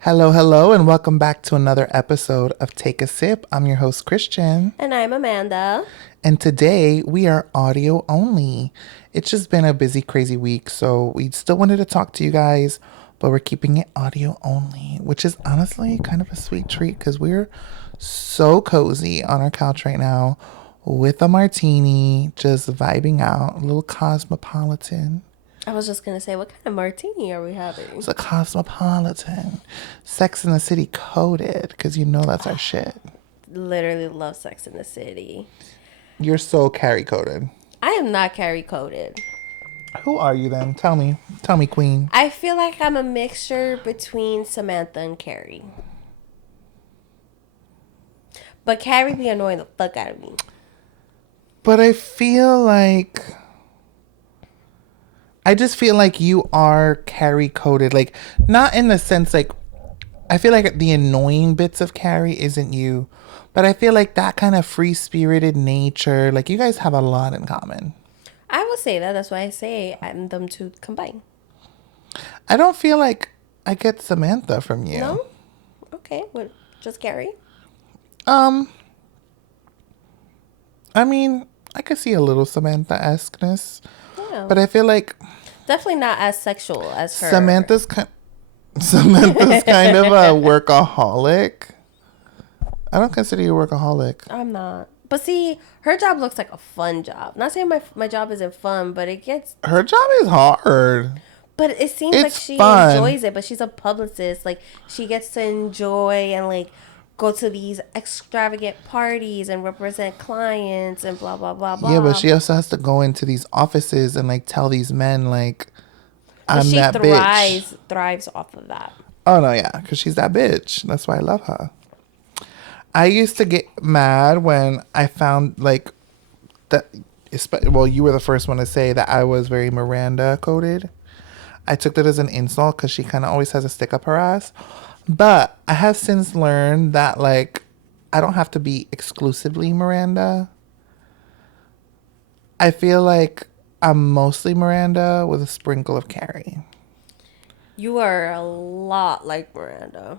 Hello, hello, and welcome back to another episode of Take a Sip. I'm your host, Christian, And I'm Amanda. and today we are audio only. It's just been a busy, crazy week, so we still wanted to talk to you guys, but we're keeping it audio only, which is honestly kind of a sweet treat because we're so cozy on our couch right now with a martini, just vibing out, a little cosmopolitan. I was just gonna say, what kind of martini are we having? It's a cosmopolitan. Sex in the City coded, because you know that's our shit. Literally love Sex in the City. You're so carry coded. I am not Carrie coded. Who are you then? Tell me. Tell me, queen. I feel like I'm a mixture between Samantha and Carrie. But Carrie be annoying the fuck out of me. But I feel like. I just feel like you are carry coded. Like, not in the sense, like, I feel like the annoying bits of Carrie isn't you. But I feel like that kind of free spirited nature, like, you guys have a lot in common. I will say that. That's why I say I'm them two combined. I don't feel like I get Samantha from you. No? Okay. What? Just Carrie? Um, I mean, I could see a little Samantha esqueness, Yeah. but I feel like Definitely not as sexual as her. Samantha's kind. Samantha's kind of a workaholic. I don't consider you a workaholic. I'm not. But see, her job looks like a fun job. Not saying my job isn't fun, but it gets. Her job is hard. But it seems like It's she fun. enjoys it. But she's a publicist. Like she gets to enjoy and like go to these extravagant parties and represent clients and blah blah blah Yeah, but blah. she also has to go into these offices and like tell these men like But I'm she that bitch. thrives off of that. Oh no, yeah, because she's that bitch. That's why I love her. I used to get mad when I found like that. Well, you were the first one to say that I was very Miranda coded. I took that as an insult because she kind of always has a stick up her ass. But I have since learned that like I don't have to be exclusively Miranda. I feel like I'm mostly Miranda with a sprinkle of Carrie. You are a lot like Miranda.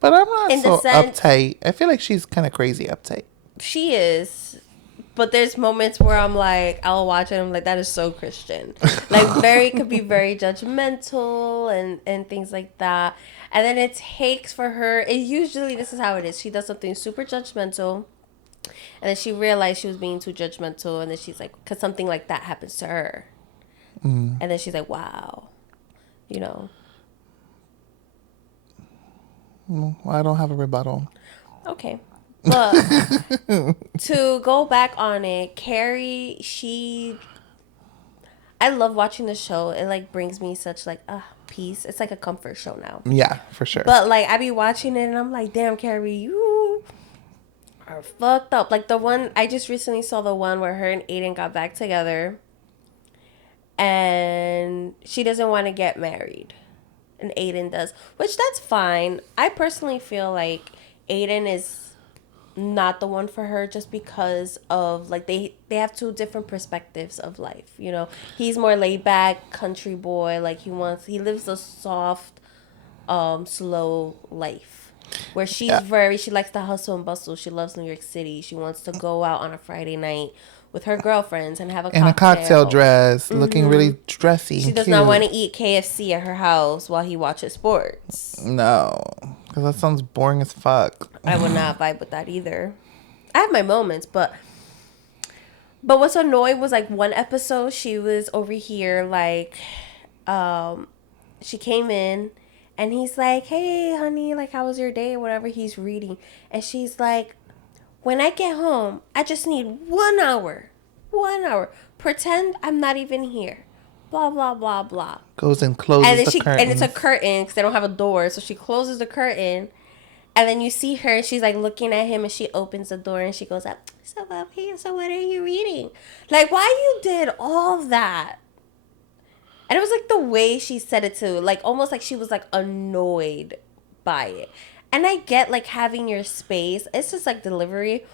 But I'm not In the so sense, uptight. I feel like she's kind of crazy uptight. she is. But there's moments where I'm like, I'll watch it and I'm like, that is so Christian. Like, very, could be very judgmental and things like that. And then it takes for her, it usually, this is how it is. She does something super judgmental. And then she realized she was being too judgmental. And then she's like, because something like that happens to her. Mm. And then she's like, wow, you know. Well, I don't have a rebuttal. Okay. But to go back on it, Carrie, I love watching the show. It like brings me such like peace. It's like a comfort show now. Yeah, for sure. But like I be watching it and I'm like, damn, Carrie, you are fucked up. Like the one I just recently saw the one where her and Aiden got back together, and she doesn't want to get married, and Aiden does, which that's fine. I personally feel like Aiden is not the one for her just because of like they have two different perspectives of life, you know. He's more laid back country boy, like he lives a soft slow life, where Yeah. she likes the hustle and bustle. She loves New York City. She wants to go out on a Friday night with her girlfriends and have a In a cocktail cocktail. dress, looking really dressy She and does not want cute. to eat KFC at her house while he watches sports. No, because that sounds boring as fuck. I would not vibe with that either. I have my moments, but what's annoying was like one episode she was over here like she came in and he's like, "Hey honey, like how was your day?" Whatever he's reading. And she's like, "When I get home, I just need 1 hour. 1 hour. Pretend I'm not even here." Blah blah blah blah. Goes and And closes then the and it's a curtains. curtain because they don't have a door, so she closes the curtain. And then you see her, she's like looking at him, and she opens the door and she goes up. "So okay, so what are you reading?" Like, why you did all that? And it was like the way she said it too, like almost like she was like annoyed by it. And I get like having your space. It's just like delivery.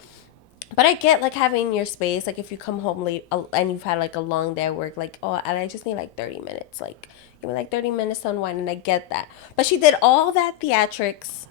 But I get like having your space. Like if you come home late and you've had like a long day at work, like, oh, and I just need like 30 minutes. Like, Give me like 30 minutes to unwind, and I get that. But she did all that theatrics.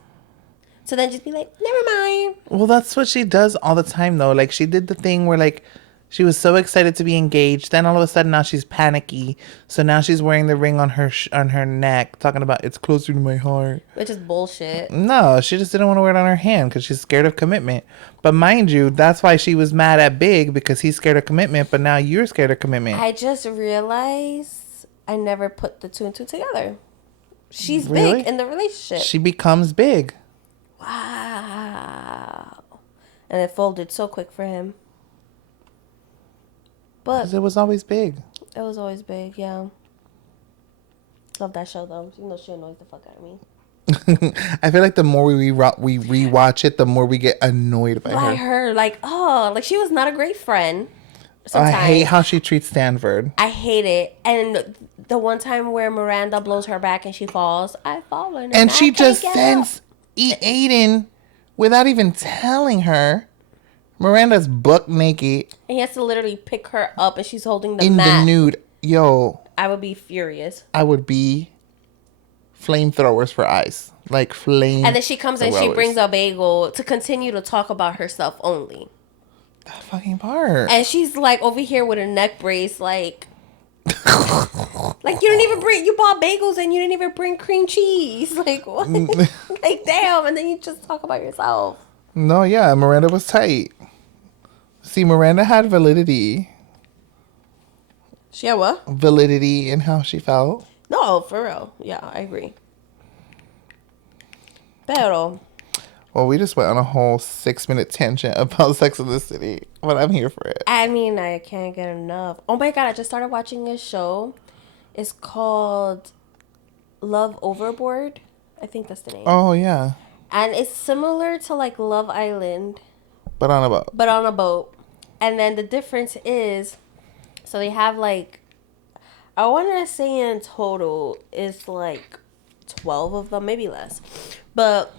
So then just be like, never mind. Well, that's what she does all the time, though. Like, she did the thing where, like, she was so excited to be engaged. Then all of a sudden, now she's panicky. So now she's wearing the ring on her neck, talking about it's closer to my heart. Which is bullshit. No, she just didn't want to wear it on her hand because she's scared of commitment. But mind you, that's why she was mad at Big, because he's scared of commitment. But now you're scared of commitment. I just realized I never put the two and two together. She's Really? big in the relationship. She becomes Big. Wow. And it folded so quick for him. But Because it was always Big. it was always big, yeah. Love that show, though. Even though she annoys the fuck out of me. I feel like the more we rewatch it, the more we get annoyed by By her. her, like, oh, like she was not a great friend. I Sometimes. hate how she treats Stanford. I hate it. And the one time where Miranda blows her back and she falls, I've fallen. And I she can't just get up. sends Aiden without even telling her. Miranda's buck naked And he has to literally pick her up, and she's holding the in mat. the nude. Yo, I would be furious. I would be flamethrowers for eyes. Like flame. And then she comes and she brings a bagel to continue to talk about herself only. That fucking part. And she's like over here with a neck brace, like you didn't even bring, you bought bagels and you didn't even bring cream cheese. Like, what? Like, damn. And then you just talk about yourself. No, yeah, Miranda was tight. See, Miranda had validity. She had what? Validity in how she felt. No, for real. Yeah, I agree. Pero, Well, we just went on a whole 6-minute tangent about Sex in the City, but I'm here for it. I mean, I can't get enough. Oh my God, I just started watching a show. It's called Love Overboard. I think that's the name. Oh, yeah. And it's similar to like Love Island, But on a boat. but on a boat. And then the difference is, so they have like, I want to say in total it's like 12 of them, maybe less. But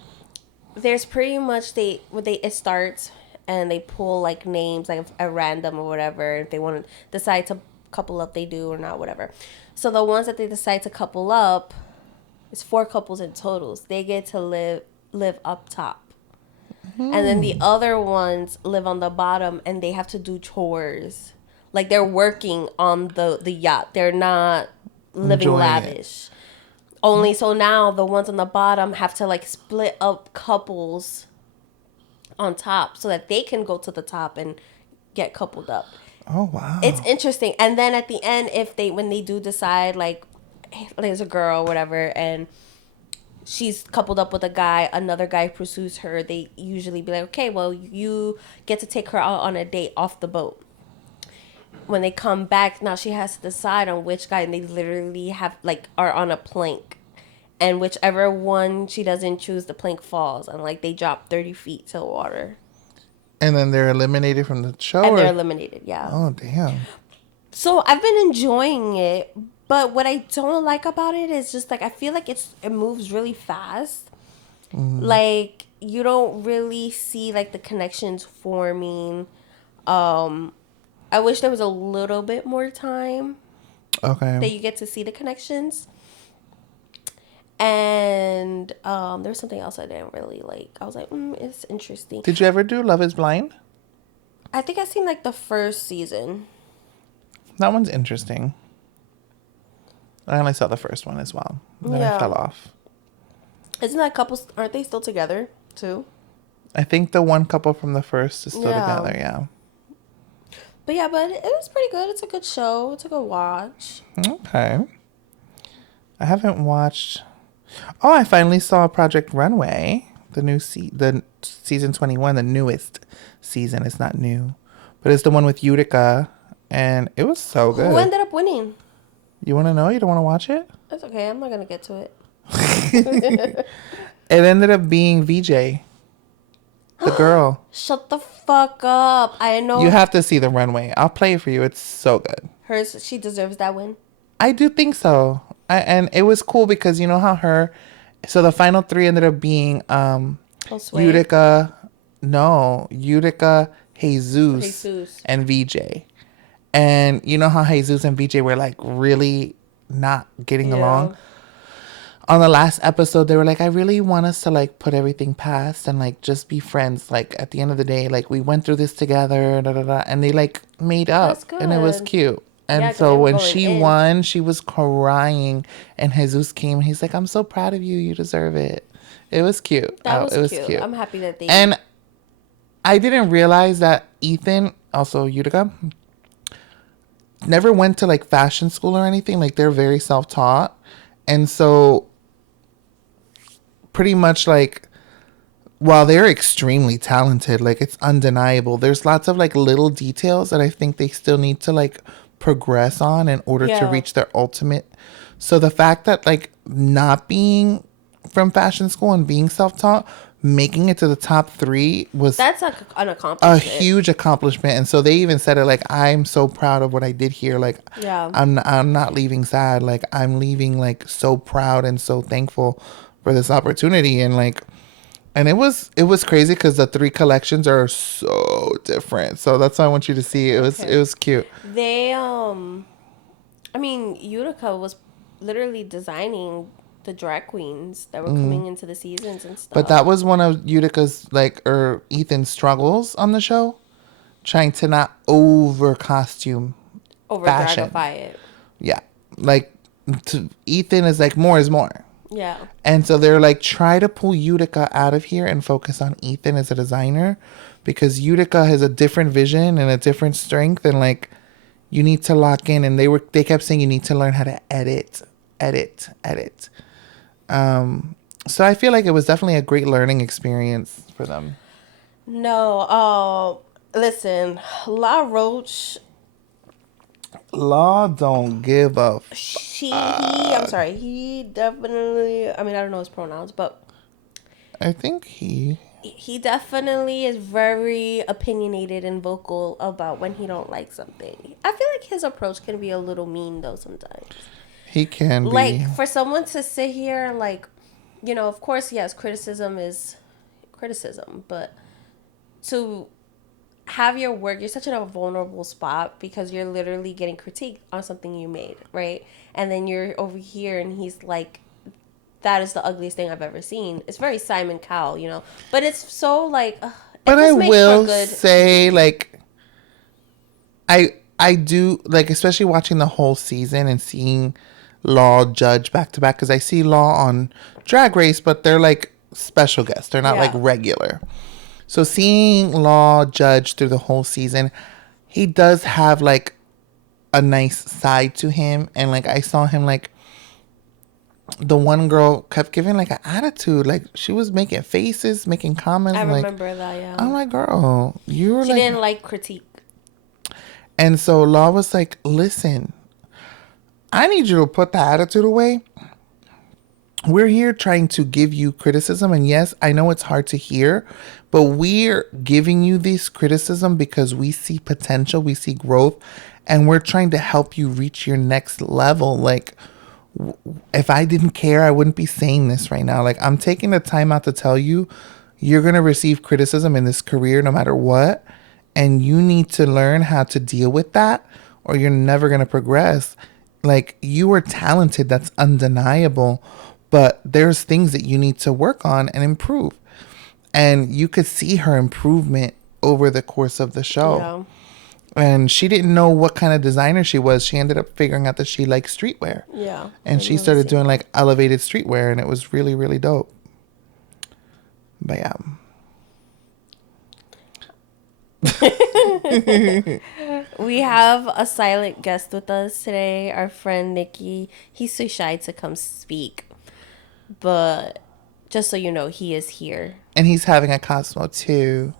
there's pretty much it starts and they pull like names like a random or whatever. If they want to decide to couple up, they do or not, whatever. So the ones that they decide to couple up, it's 4 couples in totals. They get to live up top. And then the other ones live on the bottom and they have to do chores. Like they're working on the yacht. They're not living Enjoying lavish. Only so now the ones on the bottom have to like split up couples on top so that they can go to the top and get coupled up. Oh, wow. It's interesting. And then at the end, when they do decide like, hey, there's a girl, whatever, and she's coupled up with a guy, another guy pursues her, they usually be like, okay, well, you get to take her out on a date off the boat. When they come back, now she has to decide on which guy, and they literally have like are on a plank, and whichever one she doesn't choose, the plank falls, and like they drop 30 feet to the water, And then they're eliminated from the show? and or- they're eliminated. Yeah. Oh, damn. So I've been enjoying it, but what I don't like about it is just like I feel like it moves really fast. Like you don't really see like the connections forming. I wish there was a little bit more time Okay. that you get to see the connections. And there's something else I didn't really like. I was like, it's interesting. Did you ever do Love is Blind? I think I seen like the first season. That one's interesting. I only saw the first one as well. Then I Yeah. fell off. Isn't that couples? Aren't they still together too? I think the one couple from the first is still Yeah. together, yeah. But yeah, but it was pretty good. It's a good show. It's a good watch. Okay. I haven't watched... Oh, I finally saw Project Runway. The season 21, the newest season. It's not new. But it's the one with Utica. And it was so good. Who ended up winning? You want to know? You don't want to watch it? That's okay. I'm not gonna get to it. It ended up being VJ. The girl. Shut the fuck up. I know You have to see the runway. I'll play it for you. It's so good. hers. She deserves that win. I do think so. And it was cool because you know how so the final 3 ended up being Josue. Utica, Jesus, Jesus. and VJ. And you know how Jesus and VJ were like really not getting Yeah. along. On the last episode, they were like, I really want us to like put everything past and like just be friends. Like at the end of the day, like we went through this together, da, da, da, and they like made That's up, and it was good. cute. Yeah, And 'cause they so were when going she in. won, she was crying, and Jesus came. He's like, I'm so proud of you. You deserve it. It was cute. That was It was cute. cute. I'm happy that they. And I didn't realize that Ethan, also Utica, never went to like fashion school or anything. Like they're very self-taught. And so pretty much like while they're extremely talented, like it's undeniable, there's lots of like little details that I think they still need to like progress on in order to Yeah. reach their ultimate. So the fact that like not being from fashion school and being self-taught, making it to the top 3 was That's like an a accomplishment. huge accomplishment. And so they even said it like, I'm so proud of what I did here. Like Yeah. I'm not leaving sad. Like I'm leaving like so proud and so thankful for this opportunity. And like, and it was crazy because the 3 collections are so different. So that's why I want you to see. It was cute. They I mean, Utica was literally designing the drag queens that were coming into the seasons and stuff. But that was one of Utica's like or Ethan's struggles on the show, trying to not over costume. over fashion. dragify it. Yeah, like Ethan is like more is more. Yeah. And so they're like, try to pull Utica out of here and focus on Ethan as a designer, because Utica has a different vision and a different strength, and like you need to lock in. And they kept saying you need to learn how to edit. So I feel like it was definitely a great learning experience for them. No, listen, La Roche, Law don't give a I'm sorry, he definitely, I mean, I don't know his pronouns, but I think he definitely is very opinionated and vocal about when he don't like something. I feel like his approach can be a little mean though sometimes. can be. Like for someone to sit here and like, you know, of course, yes, criticism is criticism, but to have your work, you're such in a vulnerable spot because you're literally getting critiqued on something you made, right? And then you're over here and he's like, that is the ugliest thing I've ever seen. It's very Simon Cowell, you know, but it's so like, But I just makes for will good- say, like, I do, like, especially watching the whole season and seeing Law judge back to back, because I see Law on Drag Race, but they're like special guests. They're not Yeah. like regular. So seeing Law judge through the whole season, he does have like a nice side to him. And like I saw him, like, the one girl kept giving like an attitude, like she was making faces, making comments. I and, like, remember that, yeah. I'm like, girl, you were She like, didn't like critique. and so Law was like, listen, I need you to put that attitude away. We're here trying to give you criticism. And yes, I know it's hard to hear, but we're giving you this criticism because we see potential, we see growth, and we're trying to help you reach your next level. Like, if I didn't care, I wouldn't be saying this right now. Like, I'm taking the time out to tell you, you're going to receive criticism in this career no matter what. And you need to learn how to deal with that, or you're never going to progress. Like, you are talented, that's undeniable, but there's things that you need to work on and improve. And you could see her improvement over the course of the show. Yeah. And she didn't know what kind of designer she was. She ended up figuring out that she liked streetwear. Yeah. And she started doing like elevated streetwear, and it was really, really dope. But yeah. We have a silent guest with us today, our friend Nikki. He's too shy to come speak, but just so you know, he is here. And he's having a Cosmo too.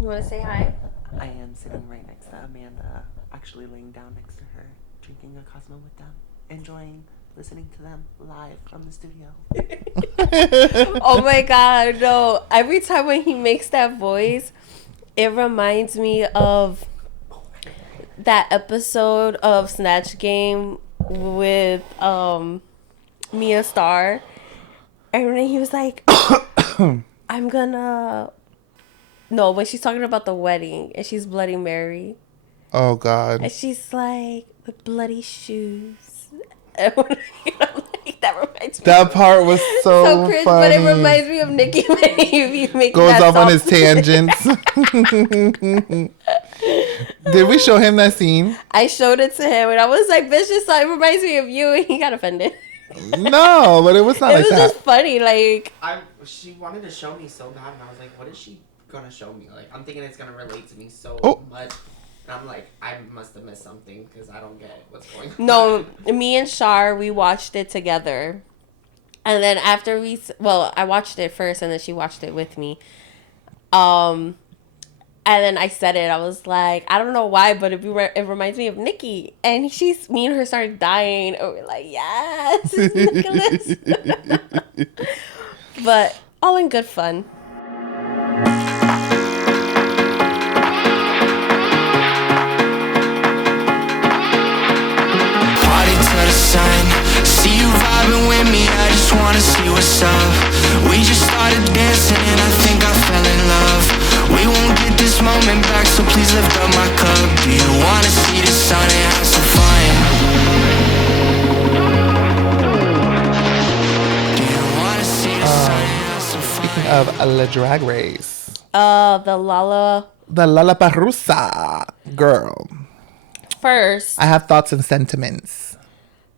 You want to say hi? I am sitting right next to Amanda, actually laying down next to her, drinking a Cosmo with them, enjoying listening to them live from the studio. Oh my God, no. Every time when he makes that voice, it reminds me of that episode of Snatch Game with Mia Starr. And then he was like, I'm gonna... No, when she's talking about the wedding and she's Bloody Mary. Oh God. And she's like, with bloody shoes. And that reminds me. That part was so Cringe, funny. but it reminds me of Nicki when you make Goes that off on song. his tangents. Did we show him that scene? I showed it to him and I was like, bitch, this song reminds me of you, and he got offended. No, but it was not It like was that. just funny, like She wanted to show me so bad, and I was like, what is she gonna show me? Like, I'm thinking it's gonna relate to me so much. And I'm like, I must have missed something because I don't get what's going on. no, me and Shar, we watched it together. And then after I watched it first and then she watched it with me. And then I said it. I was like, I don't know why, but it reminds me of Nikki. And me and her started dying. And we're like, yes, it's Nicholas. But all in good fun. Party to the sun. See you vibing with me, I just wanna see what's up. We just started dancing and I think I fell in love. We won't get this moment back, so please lift up my cup. Do you wanna see the sun and have some fun? Do you wanna see the sun and have some fun? Speaking of La Drag Race. The Lala. The Lollapalooza girl. First Thoughts and sentiments.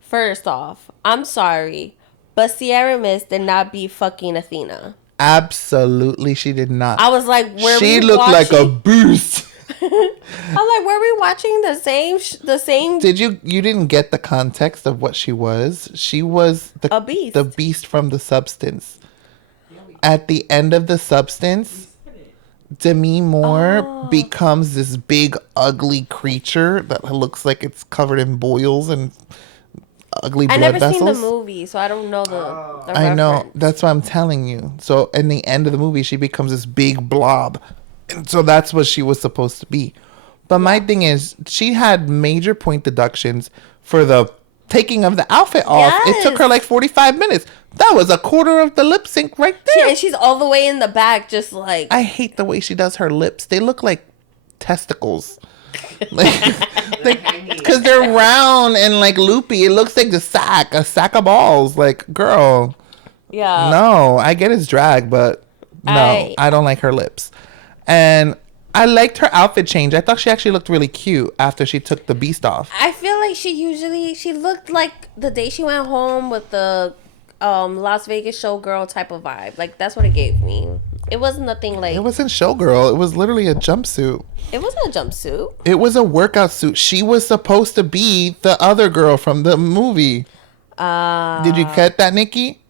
First off, I'm sorry, but Sierra Mist did not be fucking Athena. Absolutely, she did not. I was like, she looked like a beast. I'm like, were we watching the same? Did you didn't get the context of what she was? She was A beast. the beast from The Substance. At the end of The Substance, Demi Moore becomes this big, ugly creature that looks like it's covered in boils and ugly blood I never vessels. seen the movie, so I don't know the I know. reference. That's what I'm telling you. So in the end of the movie, she becomes this big blob. And so that's what she was supposed to be. But my thing is, she had major point deductions for the taking of the outfit off. It took her like 45 minutes. That was a quarter of the lip sync right there. And she's all the way in the back, just like... I hate the way she does her lips. They look like testicles. Because they're round and like loopy. It looks like a sack of balls. Like, girl. Yeah. No, I get it's drag, but no, I don't like her lips. And I liked her outfit change. I thought she actually looked really cute after she took the beast off. I feel like she looked like the day she went home with the Las Vegas showgirl type of vibe. Like, that's what it gave me. It wasn't nothing like... It wasn't showgirl. It was literally a jumpsuit. It wasn't a jumpsuit. It was a workout suit. She was supposed to be the other girl from the movie. Did you get that, Nikki?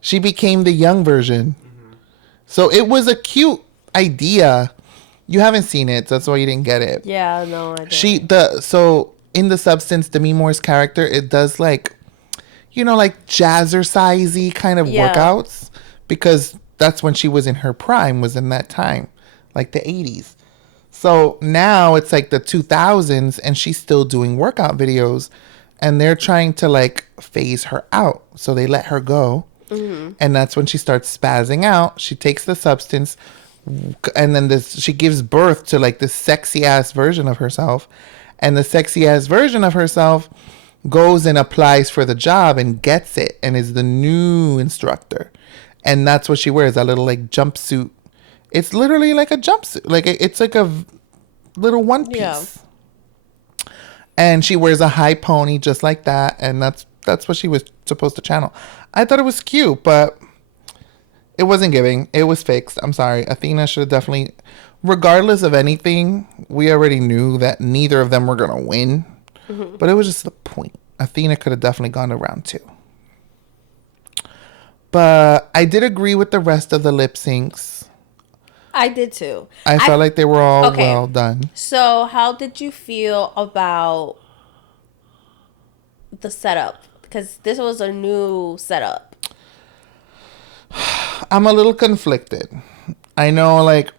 She became the young version. Mm-hmm. So it was a cute idea. You haven't seen it, so that's why you didn't get it. Yeah, no, I didn't. So in The Substance, Demi Moore's character, it does like, like jazzercise-y kind of workouts, because that's when she was in her prime, was in that time, like the 80s. So now it's like the 2000s and she's still doing workout videos, and they're trying to like phase her out. So they let her go. Mm-hmm. And that's when she starts spazzing out. She takes the substance, and then she gives birth to like this sexy ass version of herself. And the sexy ass version of herself goes and applies for the job and gets it and is the new instructor. And that's what she wears, that little like jumpsuit. It's literally like a jumpsuit. Like it's like a little one piece. Yeah. And she wears a high pony just like that. And that's what she was supposed to channel. I thought it was cute, but it wasn't giving. It was fixed. I'm sorry. Athena should have definitely, regardless of anything, we already knew that neither of them were going to win. Mm-hmm. But it was just the point. Athena could have definitely gone to round 2. But I did agree with the rest of the lip syncs. I did too. I felt like they were all well done. So how did you feel about the setup? Because this was a new setup. I'm a little conflicted. I know like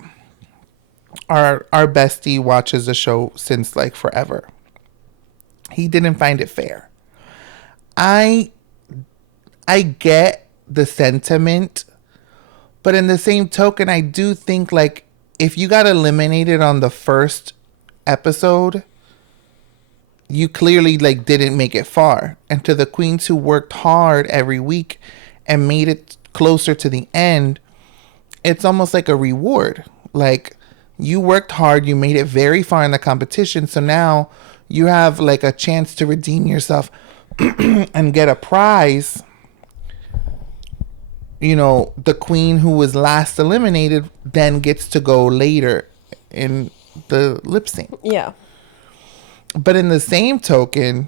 our bestie watches the show since like forever. He didn't find it fair. I get the sentiment, but in the same token, I do think like if you got eliminated on the first episode, you clearly like didn't make it far. And to the queens who worked hard every week and made it closer to the end, it's almost like a reward. Like, you worked hard, you made it very far in the competition, so now you have like a chance to redeem yourself and get a prize. You know, the queen who was last eliminated then gets to go later in the lip sync. Yeah. But in the same token,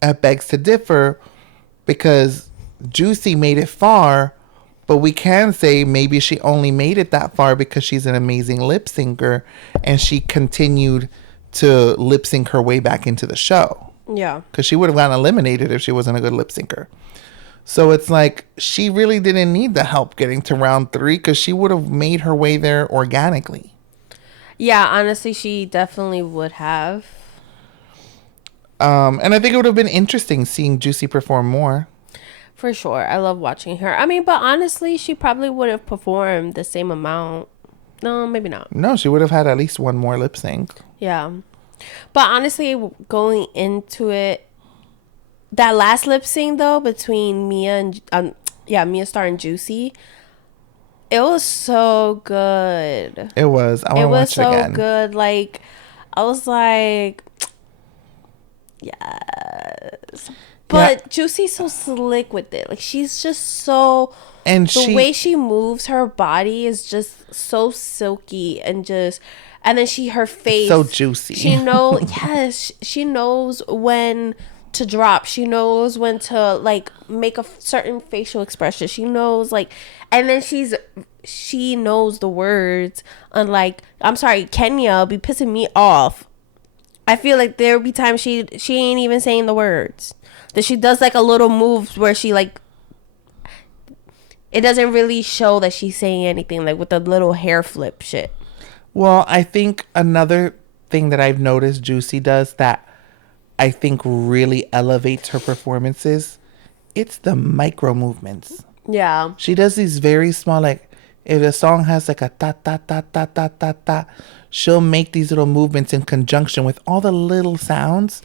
it begs to differ, because Juicy made it far, but we can say maybe she only made it that far because she's an amazing lip syncer and she continued to lip sync her way back into the show. Yeah. Because she would have gotten eliminated if she wasn't a good lip syncer. So it's like, she really didn't need the help getting to round 3 because she would have made her way there organically. Yeah, honestly, she definitely would have. And I think it would have been interesting seeing Juicy perform more. For sure. I love watching her. I mean, but honestly, she probably would have performed the same amount. No, maybe not. No, she would have had at least one more lip sync. Yeah. But honestly, going into it, that last lip sync though between Mia Star and Juicy, it was so good. It was. I want to watch it again. It was so good. Like, I was like, yes. But Juicy's so slick with it. Like, she's just so, and the way she moves her body is just so silky and just, and then her face, so juicy. She knows, yes, she knows when to drop. She knows when to like make a certain facial expression. She knows like, and then she knows the words. Unlike, I'm sorry, Kenya be pissing me off. I feel like there'll be times she ain't even saying the words. That she does like a little moves where she like, it doesn't really show that she's saying anything, like with the little hair flip shit. Well, I think another thing that I've noticed Juicy does that I think really elevates her performances, it's the micro movements. Yeah. She does these very small, like, if a song has like a ta ta ta ta ta ta ta, she'll make these little movements in conjunction with all the little sounds.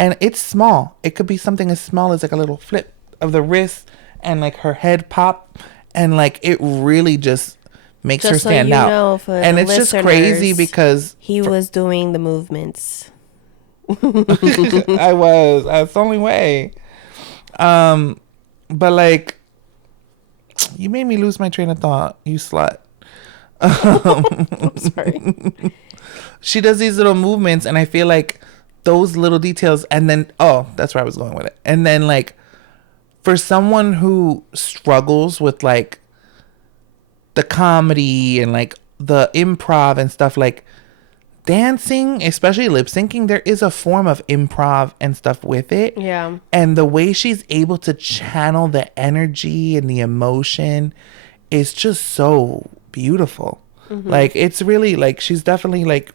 And it's small. It could be something as small as like a little flip of the wrist and like her head pop. And like, it really just makes her stand out. And it's just crazy because he was doing the movements. I was. That's the only way. But like, you made me lose my train of thought, you slut. I'm sorry. She does these little movements, and I feel like those little details, and then, that's where I was going with it. And then like, for someone who struggles with like the comedy and like the improv and stuff, like dancing, especially lip syncing, there is a form of improv and stuff with it. Yeah. And the way she's able to channel the energy and the emotion is just so beautiful. Mm-hmm. Like, it's really like, she's definitely like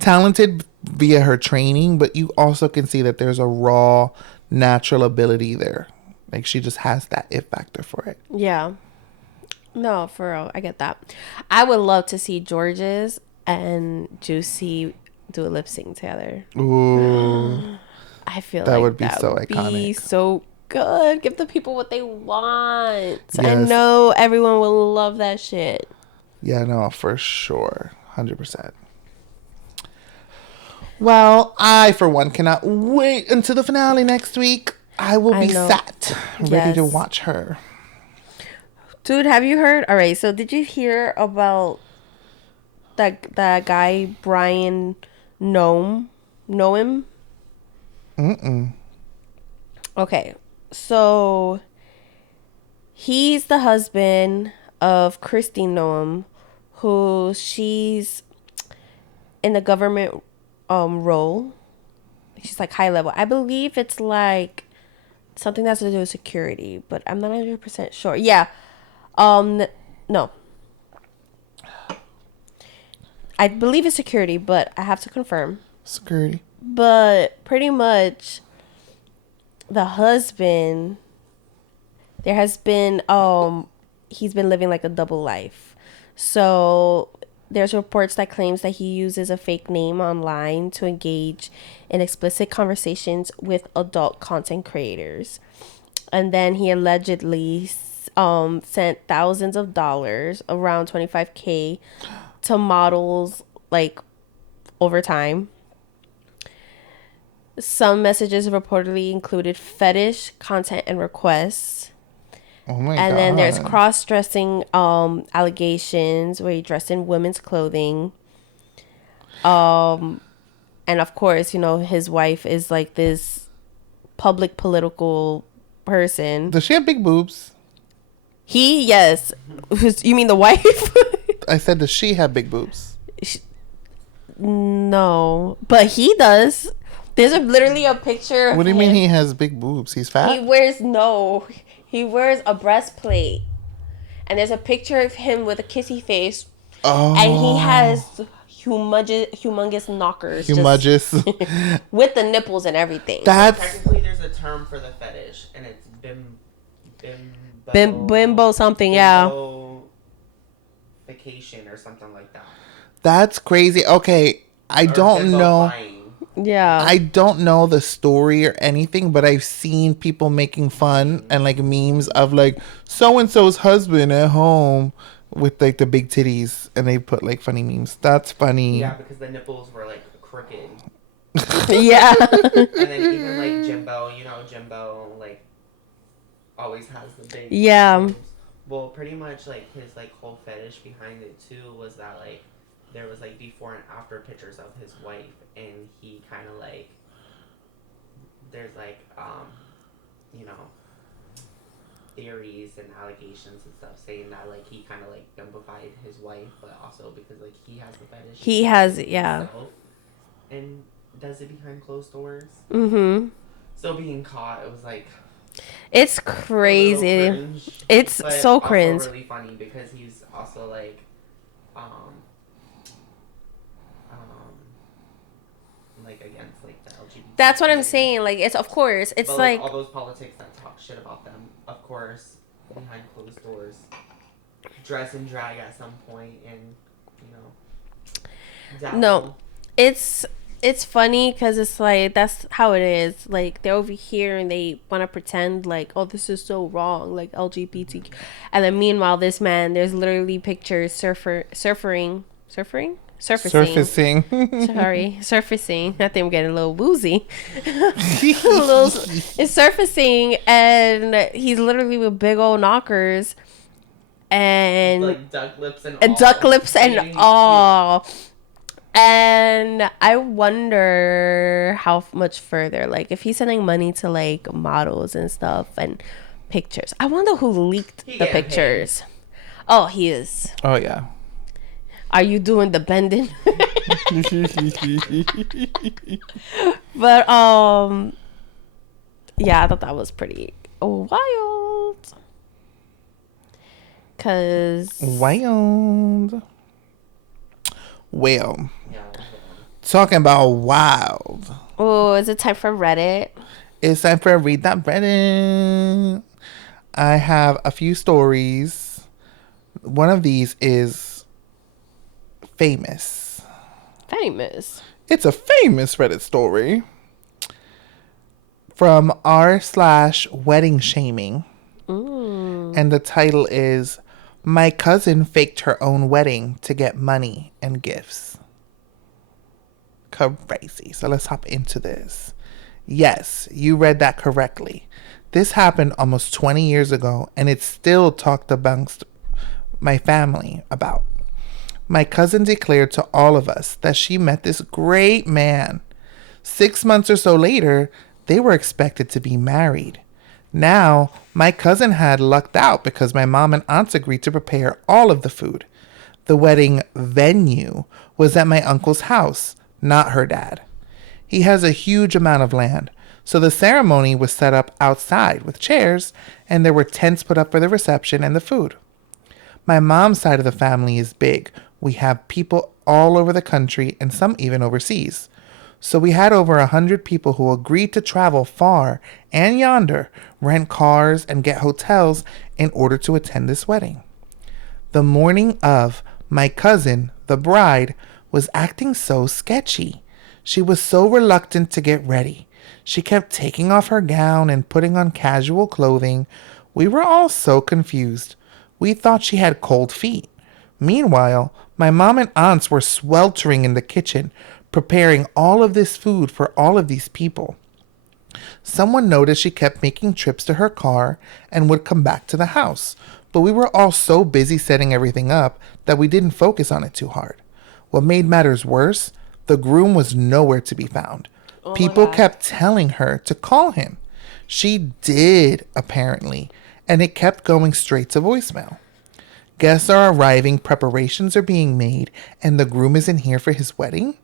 talented via her training, but you also can see that there's a raw natural ability there. Like, she just has that it factor for it. Yeah. No, for real, I get that. I would love to see George's and Juicy do a lip sync together. Ooh. I feel that like would be that so would iconic. be so good. Give the people what they want. Yes. I know everyone will love that shit. Yeah, no, for sure. 100%. Well, I, for one, cannot wait until the finale next week. I will be sat, ready to watch her. Dude, have you heard? All right, so did you hear about that guy, Brian Noam? Know him? Mm-mm. Okay, so he's the husband of Christine Noam, who she's in the government role. She's like high level. I believe it's like something that has to do with security, but I'm not 100% sure. Yeah. No. I believe it's security, but I have to confirm. Security. But pretty much the husband, there has been he's been living like a double life. So there's reports that claims that he uses a fake name online to engage in explicit conversations with adult content creators. And then he allegedly sent thousands of dollars, around 25K, to models like over time. Some messages reportedly included fetish content and requests. Oh my And god. then there's cross-dressing allegations where he dressed in women's clothing. And of course, you know, his wife is like this public political person. Does she have big boobs? Yes. You mean the wife? I said, does she have big boobs? No, but he does. There's literally a picture of What do you him. mean he has big boobs? He's fat? He wears a breastplate. And there's a picture of him with a kissy face. Oh. And he has humongous knockers. just Humongous. with the nipples and everything. That's Technically, there's a term for the fetish, and it's Bimbo something, yeah. Bimbofication or something like that. that's crazy. Okay, I Or don't know. bimbofying. Yeah. I don't know the story or anything, but I've seen people making fun and like memes of like so and so's husband at home with like the big titties, and they put like funny memes. That's funny. Yeah, because the nipples were like crooked. yeah. And then even like Jimbo, you know, Jimbo like always has the big Yeah. boobs. Well, pretty much like his like whole fetish behind it too was that like there was like before and after pictures of his wife, and he kind of like there's like you know theories and allegations and stuff saying that like he kind of like bimbofied his wife, but also because like he has the fetish. He has, yeah. himself, and does it behind closed doors. Mm-hmm. So being caught, it was like It's a little crazy. cringe, It's but so also cringe. really funny because he's also like like against like the LGBT. That's what I'm saying. Like, it's, of course, it's But, like, all those politics that talk shit about them, of course, behind closed doors, dress and drag at some point, and you know. Dabble. No. it's funny because it's like, that's how it is. Like, they're over here and they want to pretend like, oh, this is so wrong, like LGBT. And then meanwhile, this man, there's literally pictures surfacing. Surfacing. Sorry, surfacing. I think I'm getting a little woozy. It's surfacing, and he's literally with big old knockers, and like duck lips and duck lips and Saying he's all. And I wonder how much further, like if he's sending money to like models and stuff and pictures. I wonder who leaked He the getting pictures. Oh, he is. Oh yeah. Are you doing the bending? But yeah, I thought that was pretty wild. Cause Wild. Well, Yeah. talking about wild. oh, is it time for Reddit? It's time for Read That Reddit. I have a few stories. One of these is famous. Famous. It's a famous Reddit story from r/wedding shaming. And the title is My Cousin Faked Her Own Wedding to Get Money and Gifts. Crazy. So let's hop into this. Yes, you read that correctly. This happened almost 20 years ago, and it's still talked amongst my family about. My cousin declared to all of us that she met this great man. 6 months or so later, they were expected to be married. Now, my cousin had lucked out because my mom and aunts agreed to prepare all of the food. The wedding venue was at my uncle's house, not her dad. He has a huge amount of land, so the ceremony was set up outside with chairs, and there were tents put up for the reception and the food. My mom's side of the family is big. We have people all over the country and some even overseas. So we had over 100 people who agreed to travel far and yonder, rent cars, and get hotels in order to attend this wedding. The morning of, my cousin, the bride, was acting so sketchy. She was so reluctant to get ready. She kept taking off her gown and putting on casual clothing. We were all so confused. We thought she had cold feet. Meanwhile, my mom and aunts were sweltering in the kitchen, preparing all of this food for all of these people. Someone noticed she kept making trips to her car and would come back to the house, but we were all so busy setting everything up that we didn't focus on it too hard. What made matters worse, the groom was nowhere to be found. Oh my People God. kept telling her to call him. She did, apparently, and it kept going straight to voicemail. Guests are arriving, preparations are being made, and the groom isn't here for his wedding?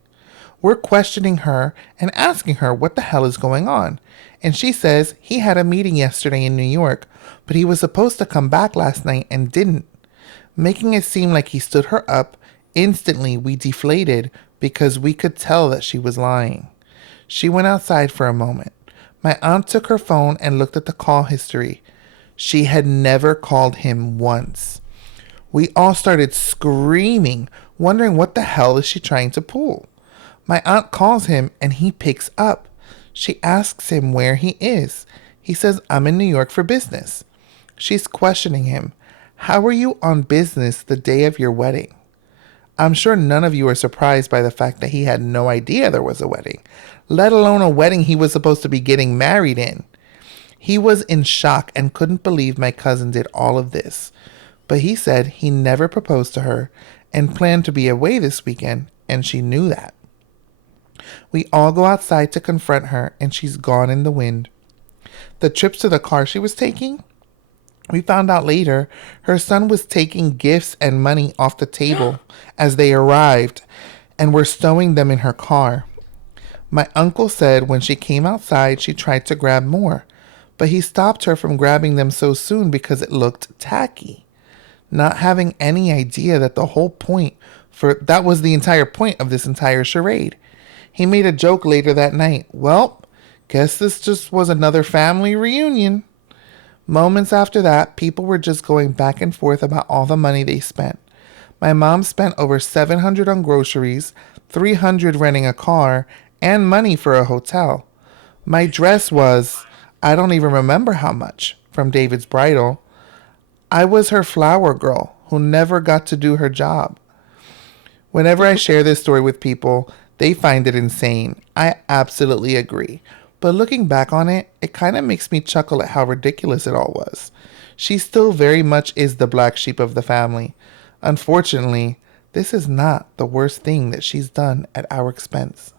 We're questioning her and asking her what the hell is going on. And she says he had a meeting yesterday in New York, but he was supposed to come back last night and didn't. Making it seem like he stood her up, instantly we deflated because we could tell that she was lying. She went outside for a moment. My aunt took her phone and looked at the call history. She had never called him once. We all started screaming, wondering what the hell is she trying to pull. My aunt calls him and he picks up. She asks him where he is. He says, I'm in New York for business. She's questioning him. How are you on business the day of your wedding? I'm sure none of you are surprised by the fact that he had no idea there was a wedding, let alone a wedding he was supposed to be getting married in. He was in shock and couldn't believe my cousin did all of this. But he said he never proposed to her and planned to be away this weekend, and she knew that. We all go outside to confront her, and she's gone in the wind. The trips to the car she was taking, we found out later her son was taking gifts and money off the table as they arrived and were stowing them in her car. My uncle said when she came outside, she tried to grab more, but he stopped her from grabbing them so soon because it looked tacky. Not having any idea that that was the entire point of this entire charade. He made a joke later that night. Well, guess this just was another family reunion. Moments after that, people were just going back and forth about all the money they spent. My mom spent over $700 on groceries, $300 renting a car, and money for a hotel. My dress was, I don't even remember how much, from David's bridal. I was her flower girl who never got to do her job. Whenever I share this story with people, they find it insane. I absolutely agree. But looking back on it, it kind of makes me chuckle at how ridiculous it all was. She still very much is the black sheep of the family. Unfortunately, this is not the worst thing that she's done at our expense.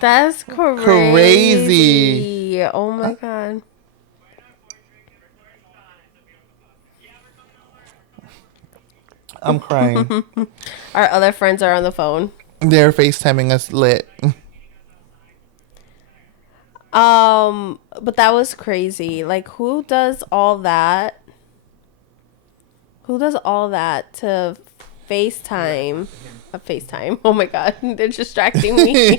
That's crazy. Oh my God. I'm crying. Our other friends are on the phone. They're FaceTiming us lit. But that was crazy. Like, who does all that? Who does all that to FaceTime? FaceTime. Oh my God, they're distracting me.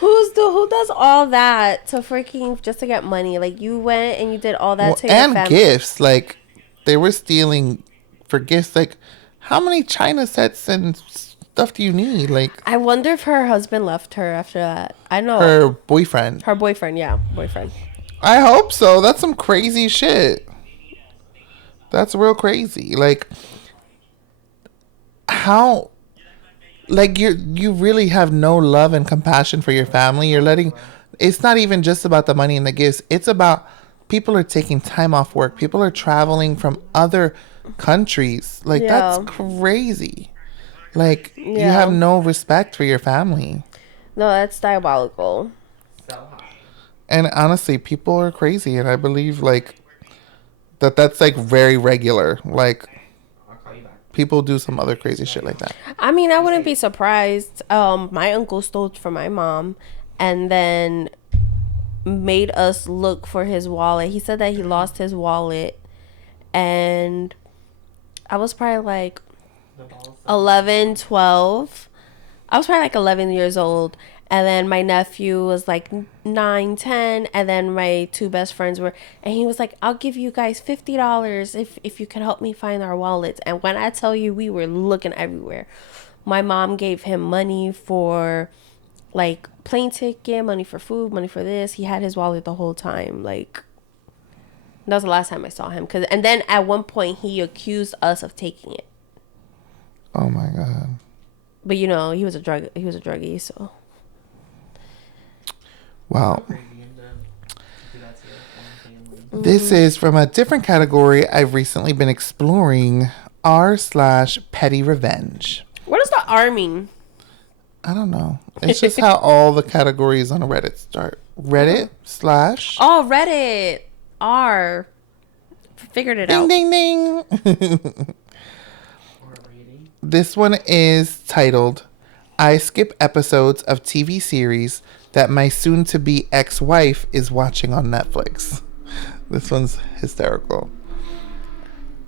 Who does all that to freaking just to get money? Like, you went and you did all that to your and family. gifts. Like, they were stealing for gifts. Like, how many China sets and stuff do you need? Like, I wonder if her husband left her after that. I know her boyfriend. her boyfriend. Yeah, boyfriend. I hope so. That's some crazy shit. That's real crazy. Like, how, like, you really have no love and compassion for your family. You're letting, it's not even just about the money and the gifts. It's about people are taking time off work. People are traveling from other countries. Like, Yeah. that's crazy. Like, you Yeah. have no respect for your family. No, that's diabolical. So hot. And honestly, people are crazy. And I believe, like, that's, like, very regular. Like, I'll call you back. people do some other crazy shit like that. I mean, I wouldn't be surprised. My uncle stole from my mom and then made us look for his wallet. He said that he lost his wallet, and I was probably like The balls. 11, 12. I was probably like 11 years old, And then my nephew was like 9, 10, and then my two best friends were, and he was like, I'll give you guys $50 if you can help me find our wallets. And when I tell you, we were looking everywhere. My mom gave him money for like plane ticket, money for food, money for this. He had his wallet the whole time. Like, that was the last time I saw him. And then at one point he accused us of taking it. Oh my God. But you know, he was a druggie, so. Wow. Crazy and do that to your own family. This is from a different category I've recently been exploring. r/petty revenge. What does the R mean? I don't know. It's just how all the categories on Reddit start. Reddit / Oh, Reddit. R. Figured it ding out. ding ding. Or a rating. This one is titled, I skip episodes of TV series that my soon-to-be ex-wife is watching on Netflix. This one's hysterical.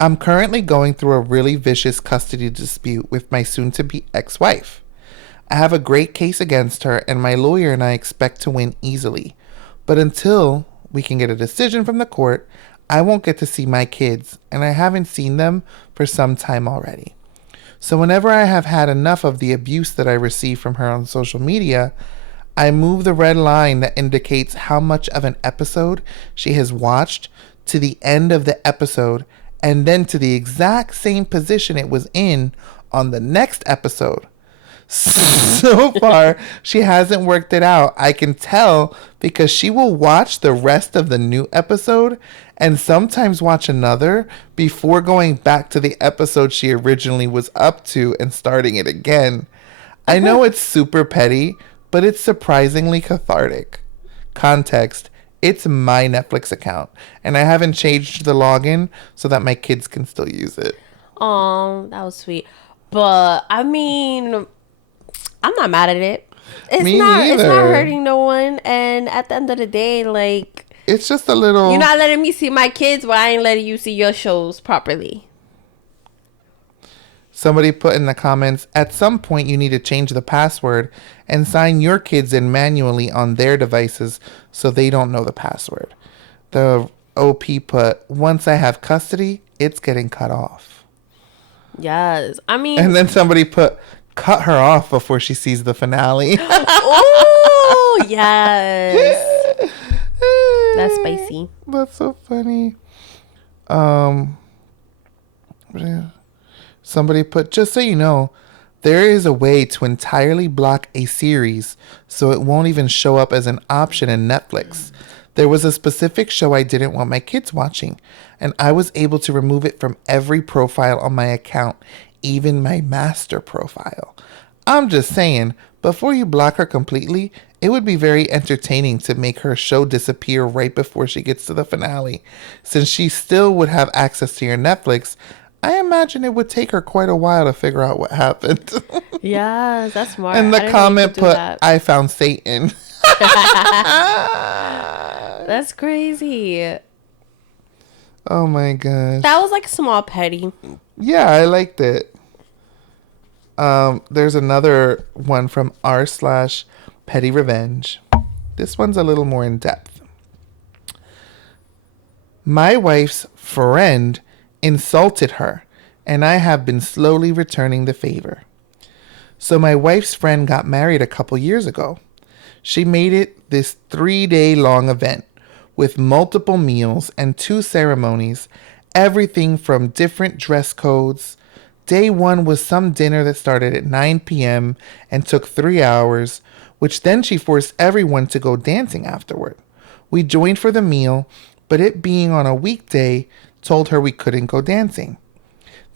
I'm currently going through a really vicious custody dispute with my soon-to-be ex-wife. I have a great case against her, and my lawyer and I expect to win easily. But until we can get a decision from the court, I won't get to see my kids, and I haven't seen them for some time already. So whenever I have had enough of the abuse that I receive from her on social media, I move the red line that indicates how much of an episode she has watched to the end of the episode, and then to the exact same position it was in on the next episode. So far, she hasn't worked it out. I can tell because she will watch the rest of the new episode and sometimes watch another before going back to the episode she originally was up to and starting it again. I know it's super petty, but it's surprisingly cathartic. Context: it's my Netflix account, and I haven't changed the login so that my kids can still use it. Oh, that was sweet. But I mean, I'm not mad at it. It's Me not neither. hurting no one. And at the end of the day, like, It's just a little... you're not letting me see my kids, but I ain't letting you see your shows properly. Somebody put in the comments, at some point you need to change the password and sign your kids in manually on their devices so they don't know the password. The OP put, once I have custody, it's getting cut off. Yes. I mean, And then somebody put, cut her off before she sees the finale. oh, yes. That's spicy. That's so funny. Somebody put, just so you know, there is a way to entirely block a series so it won't even show up as an option in Netflix. There was a specific show I didn't want my kids watching, and I was able to remove it from every profile on my account, even my master profile. I'm just saying, before you block her completely, it would be very entertaining to make her show disappear right before she gets to the finale. Since she still would have access to your Netflix, I imagine it would take her quite a while to figure out what happened. Yes, that's smart. And I the didn't know you comment could do put, that. I found Satan. That's crazy. Oh my gosh. That was like small petty. Yeah, I liked it. There's another one from r/petty revenge. This one's a little more in depth. My wife's friend insulted her, and I have been slowly returning the favor. So my wife's friend got married a couple years ago. She made it this 3-day long event with multiple meals and 2 ceremonies, everything from different dress codes. Day 1 was some dinner that started at 9 p.m. and took 3 hours, which then she forced everyone to go dancing afterward. We joined for the meal, but it being on a weekday, told her we couldn't go dancing.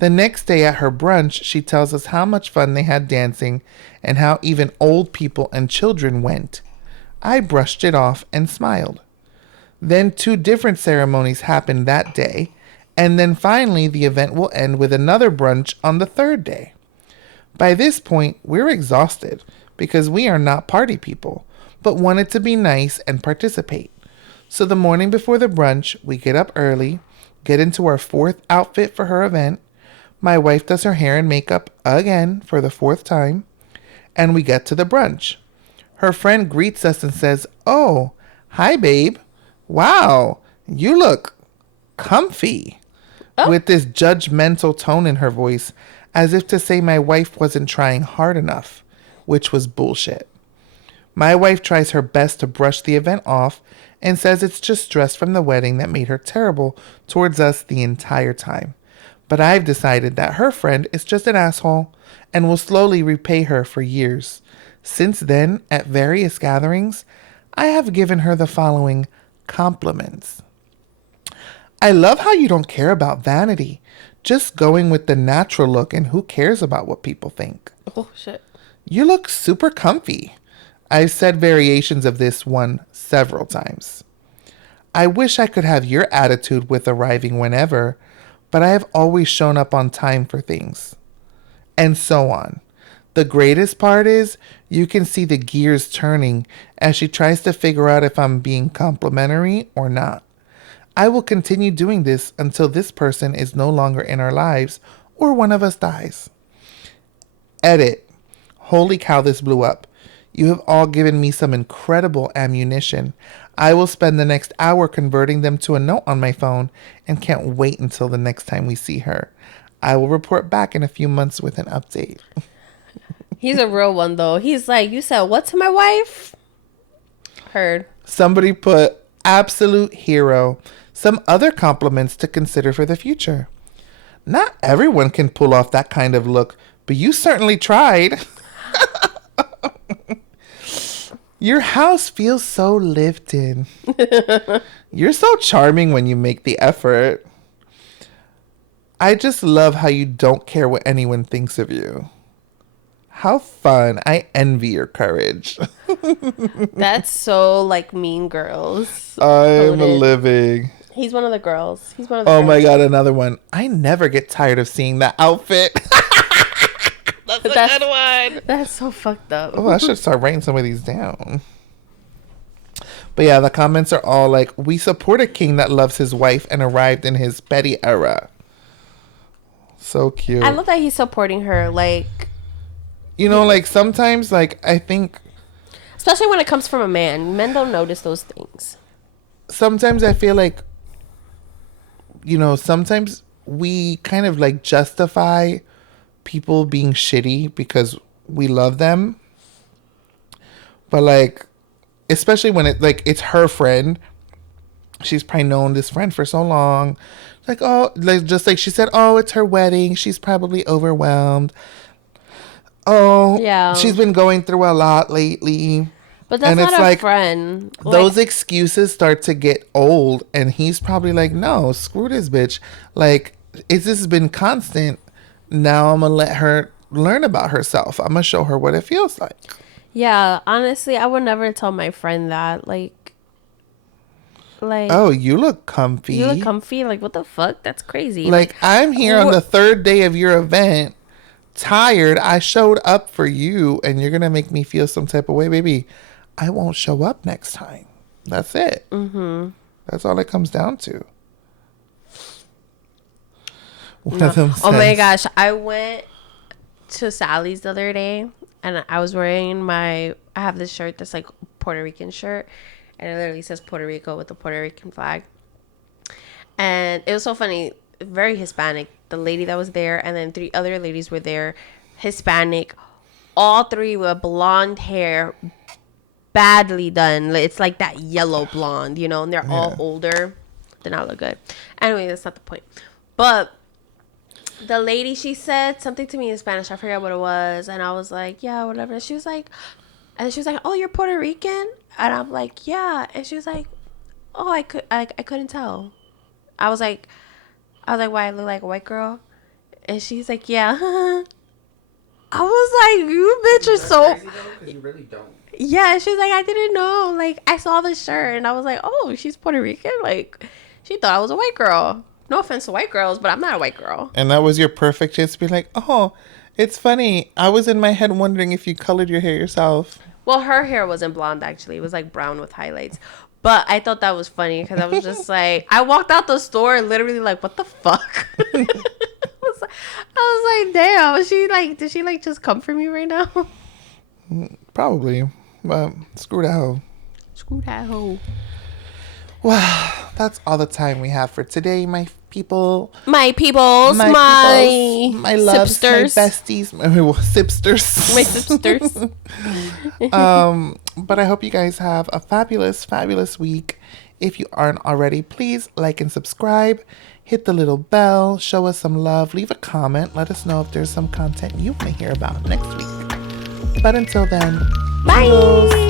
The next day at her brunch, she tells us how much fun they had dancing and how even old people and children went. I brushed it off and smiled. Then 2 different ceremonies happened that day, and then finally the event will end with another brunch on the 3rd day. By this point, we're exhausted because we are not party people, but wanted to be nice and participate. So the morning before the brunch, we get up early, get into our 4th outfit for her event. My wife does her hair and makeup again for the 4th time, and we get to the brunch. Her friend greets us and says, "Oh, hi, babe. Wow, you look comfy." With this judgmental tone in her voice, as if to say my wife wasn't trying hard enough, which was bullshit. My wife tries her best to brush the event off and says it's just stress from the wedding that made her terrible towards us the entire time. But I've decided that her friend is just an asshole and will slowly repay her for years. Since then, at various gatherings, I have given her the following compliments. "I love how you don't care about vanity. Just going with the natural look, and who cares about what people think. Oh, shit. You look super comfy." I've said variations of this one several times. "I wish I could have your attitude with arriving whenever, but I have always shown up on time for things." And so on. The greatest part is you can see the gears turning as she tries to figure out if I'm being complimentary or not. I will continue doing this until this person is no longer in our lives or one of us dies. Edit. Holy cow, this blew up. You have all given me some incredible ammunition. I will spend the next hour converting them to a note on my phone and can't wait until the next time we see her. I will report back in a few months with an update. He's a real one, though. He's like, "You said what to my wife?" Heard. Somebody put absolute hero. Some other compliments to consider for the future. Not everyone can pull off that kind of look, but you certainly tried. Your house feels so lived in. You're so charming when you make the effort. I just love how you don't care what anyone thinks of you. How fun. I envy your courage. That's so like Mean Girls. I'm coded. living. He's one of the girls. He's one of the Oh girls. my God, another one. I never get tired of seeing that outfit. That's a good one. That's so fucked up. Oh, I should start writing some of these down. But yeah, the comments are all like, "We support a king that loves his wife and arrived in his petty era." So cute. I love that he's supporting her, like, You know, like sometimes, like I think especially when it comes from a man. Men don't notice those things. sometimes I feel like, you know, sometimes we kind of like justify people being shitty because we love them. But like, especially when it's her friend. She's probably known this friend for so long. Like, oh, like just like she said, oh, it's her wedding. She's probably overwhelmed. Oh, Yeah. she's been going through a lot lately. But that's And not it's a like, friend. Those excuses start to get old, and he's probably like, no, screw this bitch. Like, it's just been constant. Now I'm gonna let her learn about herself. I'm gonna show her what it feels like. Yeah, honestly, I would never tell my friend that. Like, Oh, you look comfy. you look comfy. Like, what the fuck? That's crazy. Like, I'm here on the third day of your event, tired. I showed up for you, and you're gonna make me feel some type of way, baby. I won't show up next time. That's it. Mm-hmm. That's all it comes down to. One of them Oh my says- gosh, I went to Sally's the other day, and I was wearing I have this shirt that's like Puerto Rican shirt, and it literally says Puerto Rico with the Puerto Rican flag. And it was so funny, very Hispanic. The lady that was there, and then 3 other ladies were there, Hispanic. All 3 with blonde hair, badly done. It's like that yellow blonde, you know, and they're all older. Did not look good. Anyway, that's not the point. But the lady, she said something to me in Spanish. I forgot what it was. And I was like, yeah, whatever. And she was like, oh, you're Puerto Rican? And I'm like, yeah. And she was like, oh, I couldn't tell. I was like, why, I look like a white girl? And she's like, yeah. I was like, you bitch are so... Crazy though, 'cause you really don't. Yeah, she was like, I didn't know. Like, I saw the shirt, and I was like, oh, she's Puerto Rican? Like, she thought I was a white girl. No offense to white girls, but I'm not a white girl. And that was your perfect chance to be like, oh, it's funny. I was in my head wondering if you colored your hair yourself. Well, her hair wasn't blonde, actually. It was, like, brown with highlights. But I thought that was funny, because I was just like... I walked out the store literally like, what the fuck? I was like, damn. Did she, like, just come for me right now? Probably. But screw that hoe. Screw that hoe. Well, that's all the time we have for today, my people. My peoples, my loves, my sipsters. besties, my sipsters. My sipsters. But I hope you guys have a fabulous, fabulous week. If you aren't already, please like and subscribe. Hit the little bell. Show us some love. Leave a comment. Let us know if there's some content you want to hear about next week. But until then, Bye.